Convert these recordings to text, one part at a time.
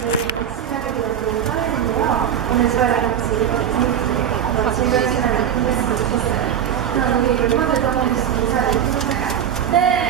오늘 저희랑 같이 한번 즐거운 시간을? 네,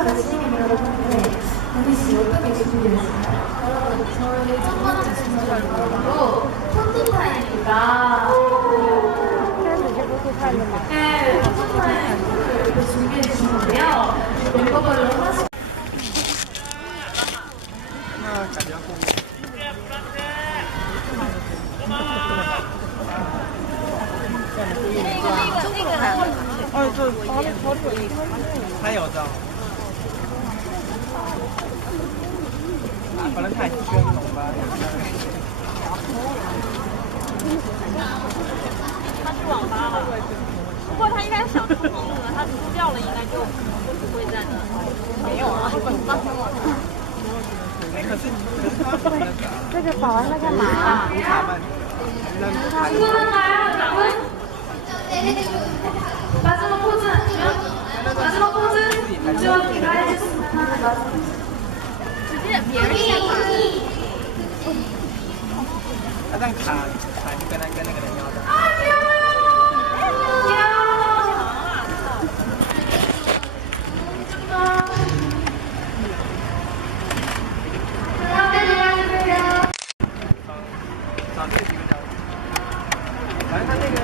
네, 순서를 진행해보려고 하는데 언니 씨 어떤 게 준비됐어요? 여러분, 저희 첫 번째 순서는 바로 폰트타임입니다. 开始就不是看的吗？ 네, 폰트타임 이렇게 준비해 주셨는데요. 멤버별로 하나씩 他有的。 可能太喧了吧。他去网吧了，不过他应该想出红了，他输掉了应该就不会再的。没有啊，怎么？这个保安在干嘛、啊？他来了，咋问？把什么裤子？把什么裤子？就给他一。直接。这样卡卡就跟那跟那个人要的。找这几个角度，反正他那个